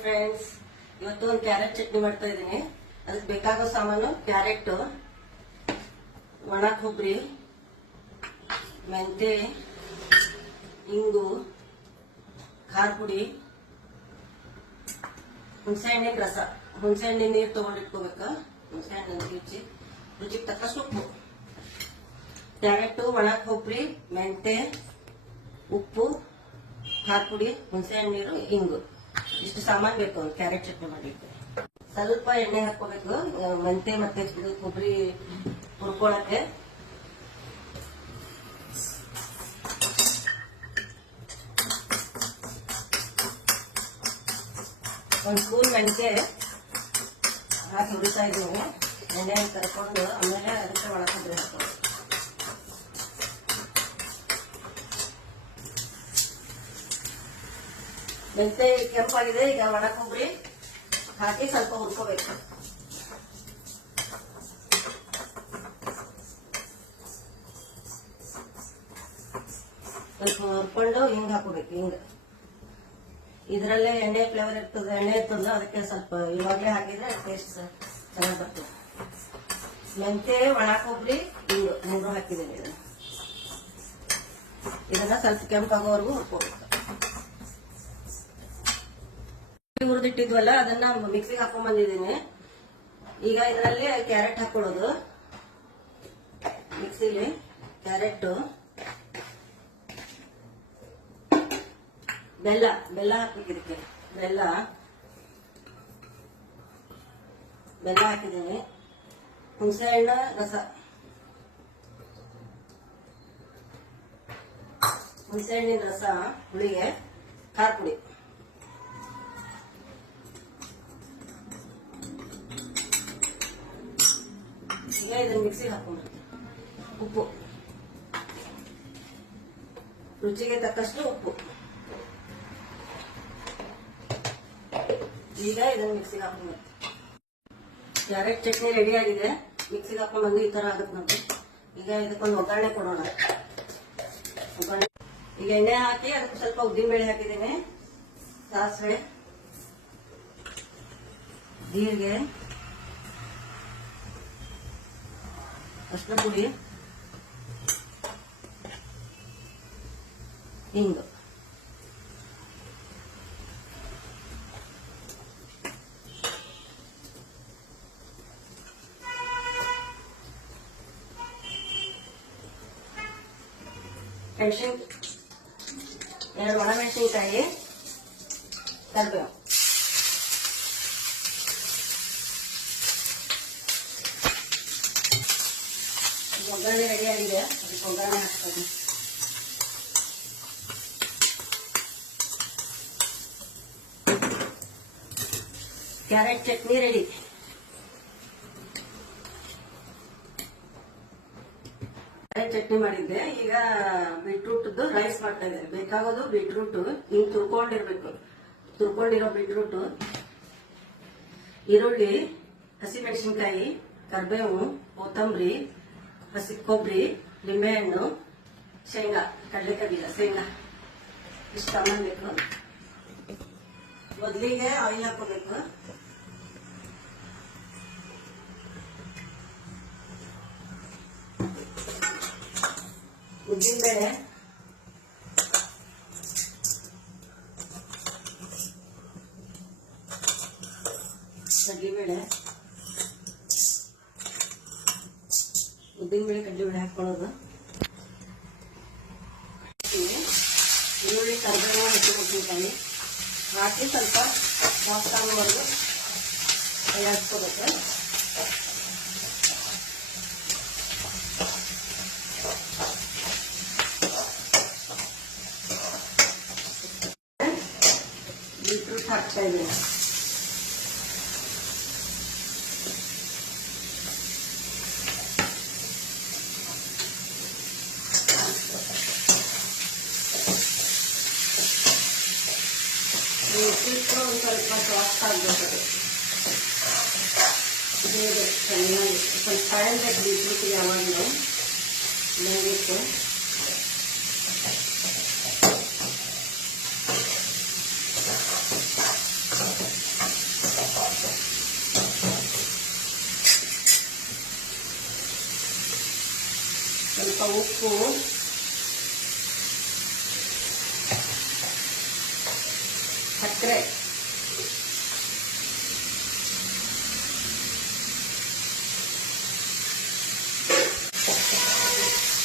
Friends, ಇವತ್ತು ಒಂದು carrot chutney ಮಾಡ್ತಾ ಇದ್ದೀನಿ. ಅದಕ್ಕೆ ಬೇಕಾಗೋ ಸಾಮಾನು ಕ್ಯಾರೆಟ್, ಒಣ ಕೊಬ್ಬರಿ, ಮೆಂತೆ, ಇಂಗು, ಖಾರ ಪುಡಿ, ಹುಣಸೆಹಣ್ಣಿನ ರಸ, ಹುಣಸೆಹಣ್ಣಿನ ನೀರು ತಗೊಂಡಿಟ್ಕೋಬೇಕು. ಹುಣಸೆಹಣ್ಣಿನ ರುಚಿಗೆ ತಕ್ಕಷ್ಟು ಉಪ್ಪು, ಕ್ಯಾರೆಟ್, ಒಣ ಕೊಬ್ಬರಿ, ಮೆಂತೆ, ಉಪ್ಪು, ಖಾರ ಪುಡಿ, ಹುಣಸೆಹಣ್ಣು ನೀರು, ಇಂಗು, ಇಷ್ಟು ಸಾಮಾನು ಬೇಕು ಒಂದು ಕ್ಯಾರೆಟ್ ಚಟ್ನಿ ಮಾಡ್ಲಿಕ್ಕೆ. ಸ್ವಲ್ಪ ಎಣ್ಣೆ ಹಾಕೋಬೇಕು ಮೆಂತೆ ಮತ್ತೆ ಕೊಬ್ಬರಿ ಹುರ್ಕೊಳಕ್ಕೆ. ಒಂದು ಸ್ಪೂನ್ ಮೆಂತೆ ಹಾಕಿ ಹುರಿತಾ ಇದ್ದೀವಿ. ಎಣ್ಣೆ ಕರ್ಕೊಂಡು ಆಮೇಲೆ ಅದಕ್ಕೆ ಒಣ ಕೊಬ್ಬರಿ ಹಾಕೋದು. ಮೆಂತೆ ಕೆಂಪಾಗಿದೆ. ಈಗ ಒಣ ಕೊಬ್ಬರಿ ಹಾಕಿ ಸ್ವಲ್ಪ ಹುರ್ಕೋಬೇಕು. ಸ್ವಲ್ಪ ಹುರ್ಕೊಂಡು ಹಿಂಗ್ ಹಾಕೋಬೇಕು. ಹಿಂಗ ಇದರಲ್ಲೇ ಎಣ್ಣೆ ಫ್ಲೇವರ್ ಇರ್ತದೆ, ಎಣ್ಣೆ ಇರ್ತದ, ಅದಕ್ಕೆ ಸ್ವಲ್ಪ ಇವಾಗಲೇ ಹಾಕಿದ್ರೆ ಟೇಸ್ಟ್ ಚೆನ್ನಾಗಿ ಬರ್ತದೆ. ಮೆಂತೆ, ಒಣ ಕೊಬ್ಬರಿ, ಹಿಂಗು ಮೂರು ಹಾಕಿದ್ದೀನಿ. ಇದನ್ನ ಸ್ವಲ್ಪ ಕೆಂಪಾಗೋವರೆಗೂ ಹುರ್ಕೋಬೇಕು. ಹುರಿದಿಟ್ಟಿದ್ವಲ್ಲ ಅದನ್ನ ಮಿಕ್ಸಿಗೆ ಹಾಕೊಂಡ್ ಬಂದಿದ್ದೀನಿ. ಈಗ ಇದರಲ್ಲಿ ಕ್ಯಾರೆಟ್ ಹಾಕೊಳ್ಳೋದು. ಮಿಕ್ಸಿಲಿ ಕ್ಯಾರೆಟ್, ಬೆಲ್ಲ ಹಾಕ್ಬೇಕು. ಇದಕ್ಕೆ ಬೆಲ್ಲ ಹಾಕಿದ್ದೀನಿ. ಹುಣಸೆಹಣ್ಣು ರಸ, ಹುಣಸೆಹಣ್ಣಿನ ರಸ, ಹುಳಿಗೆ ಖಾರ ಪುಡಿ, ಈಗ ಇದನ್ನ ಮಿಕ್ಸಿಗೆ ಹಾಕೊಂಡ್ಬಿಡ್ತೀವಿ. ಉಪ್ಪು, ರುಚಿಗೆ ತಕ್ಕಷ್ಟು ಉಪ್ಪು. ಈಗ ಇದನ್ನ ಮಿಕ್ಸಿಗೆ ಹಾಕೊಂಡ್ಬಿಡ್ತೀವಿ. ಕ್ಯಾರೆಟ್ ಚಟ್ನಿ ರೆಡಿ ಆಗಿದೆ. ಮಿಕ್ಸಿಗೆ ಹಾಕೊಂಡ್ ಬಂದು ಈ ತರ ಆಗುತ್ತೆ ನಮ್ಗೆ. ಈಗ ಇದಕ್ಕೊಂದು ಒಗ್ಗರಣೆ ಕೊಡೋಣ. ಈಗ ಎಣ್ಣೆ ಹಾಕಿ ಅದಕ್ಕೆ ಸ್ವಲ್ಪ ಉದ್ದಿನ ಬೇಳೆ ಹಾಕಿದ್ದೀನಿ, ಸಾಸಿವೆ, ಜೀರಿಗೆ, ಅರಿಶಿನ ಪುಡಿ, ಹಿಂಗು. ಎರಡು ಒಣಮೆಣಸಿನಕಾಯಿ, ಕರಿಬೇವು. ಒಗ್ಗರಣೆ ರೆಡಿ ಆಗಿದೆ. ಅದಕ್ಕೆ ಒಗ್ಗರಣೆ ಹಾಕ್ತೀನಿ. Carrot chutney ready. Carrot chutney ಮಾಡಿದ್ದೆ. ಈಗ ಬೀಟ್ರೂಟ್ ರೈಸ್ ಮಾಡ್ತಾ ಇದ್ದೆ. ಬೇಕಾಗೋದು ಬೀಟ್ರೂಟ್ ಹಿಂಗ್ ತುರ್ಕೊಂಡಿರೋ ಬೀಟ್ರೂಟ್, ಈರುಳ್ಳಿ, ಹಸಿಮೆಣಸಿನ್ಕಾಯಿ, ಕರಿಬೇವು, ಕೊತ್ತಂಬರಿ, ಹಸಿ ಕೊಬ್ಬರಿ, ನಿಂಬೆಹಣ್ಣು, ಶೇಂಗಾ, ಕಡಲೆಕಾಯಿ ಬೀಜ, ಶೇಂಗಾ, ಇಷ್ಟು ಸಾಮಾನು ಬೇಕು. ಮೊದಲಿಗೆ ಆಯಿಲ್ ಹಾಕೋಬೇಕು. ಉದ್ದಿನಬೇಳೆ, ಕಡ್ಲೆಬೇಳೆ, ಉದ್ದಿನಬೇಳೆ ಕಡ್ಲೆಬೇಳೆ ಹಾಕೊಳ್ಳೋದು. ಈರುಳ್ಳಿ, ಕರಿಬೇವು, ಹಸಿಮೆಣಸಿನಕಾಯಿ ಹಾಕಿ ಸ್ವಲ್ಪ ವಾಸನೆವರೆಗೂ ತಯಾರಿಸ್ಕೋಬೇಕು. ಬೀಟ್ರೂಟ್ ಹಾಕ್ತಾ ಇದ್ದೀನಿ. ಬೀಟ್ರೂಟ್ ಒಂದು ಸ್ವಲ್ಪ ಸಾಫ್ಟ್ ಆಗಬೇಕು. ಚೆನ್ನಾಗಿ ಸ್ವಲ್ಪ ಟೈಮ್ ಬೇಕು ಬೀಟ್ರೂಟ್ ಯಾವಾಗಲೂ ನೆನೆಯಿಟ್ಟು. ಉಪ್ಪು, ಸಕ್ಕರೆ,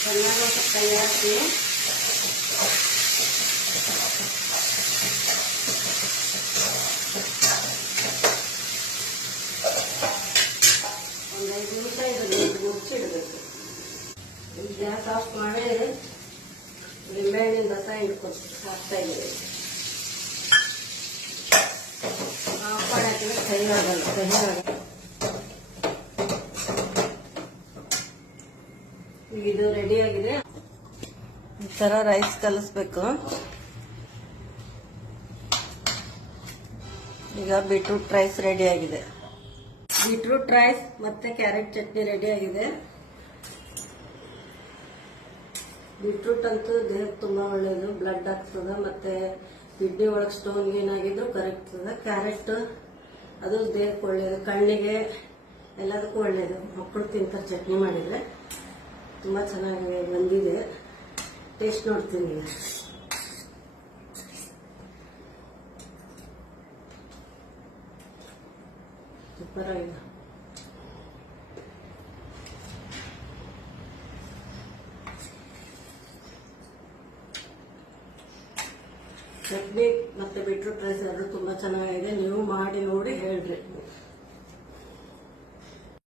ಚೆನ್ನಾಗಿ ಸ್ವಲ್ಪ ಕೈ ಹಾಕಿ ಒಂದು 5 ನಿಮಿಷ ಇದನ್ನು ಮುಚ್ಚಿಡಬೇಕು. ಗ್ಯಾಸ್ ಆಫ್ ಮಾಡಿ ನಿಂಬೆಹಣ್ಣಿನ ರಸ ಹಾಕ್ತಾ ಇದ್ದೀವಿ. ಆಫ್ ಮಾಡಿ ಹಾಕಿದ್ರೆ ಕಹಿ ಆಗಲ್ಲ. ಇದು ರೆಡಿ ಆಗಿದೆ. ಈ ತರ ರೈಸ್ ಕಲಿಸ್ಬೇಕು. ಈಗ ಬೀಟ್ರೂಟ್ ರೈಸ್ ರೆಡಿ ಆಗಿದೆ. ಬೀಟ್ರೂಟ್ ರೈಸ್ ಮತ್ತೆ ಕ್ಯಾರೆಟ್ ಚಟ್ನಿ ರೆಡಿ ಆಗಿದೆ. ಬೀಟ್ರೂಟ್ ಅಂತೂ ದೇಹಕ್ಕೆ ತುಂಬಾ ಒಳ್ಳೇದು, ಬ್ಲಡ್ ಆಗ್ತದ, ಮತ್ತೆ ಕಿಡ್ನಿ ಒಳಗೆ ಸ್ಟೋನ್ ಏನಾಗಿದ್ರು ಕರಗ್ತದ. ಕ್ಯಾರೆಟ್ ಅದು ದೇಹಕ್ಕೆ ಒಳ್ಳೇದು, ಕಣ್ಣಿಗೆ ಎಲ್ಲದಕ್ಕೂ ಒಳ್ಳೇದು. ಮಕ್ಕಳು ತಿಂತಾರೆ ಚಟ್ನಿ ಮಾಡಿದ್ರೆ. ತುಂಬಾ ಚೆನ್ನಾಗಿ ಬಂದಿದೆ. ಟೇಸ್ಟ್ ನೋಡ್ತೀನಿ ಈಗ. ಸೂಪರ್ ಆಗಿದೆ. ಚಟ್ನಿ ಮತ್ತೆ ಬೀಟ್ರೂಟ್ ರೈಸ್ ಎರಡು ತುಂಬಾ ಚೆನ್ನಾಗಿದೆ. ನೀವು ಮಾಡಿ ನೋಡಿ ಹೇಳ್ರಿ.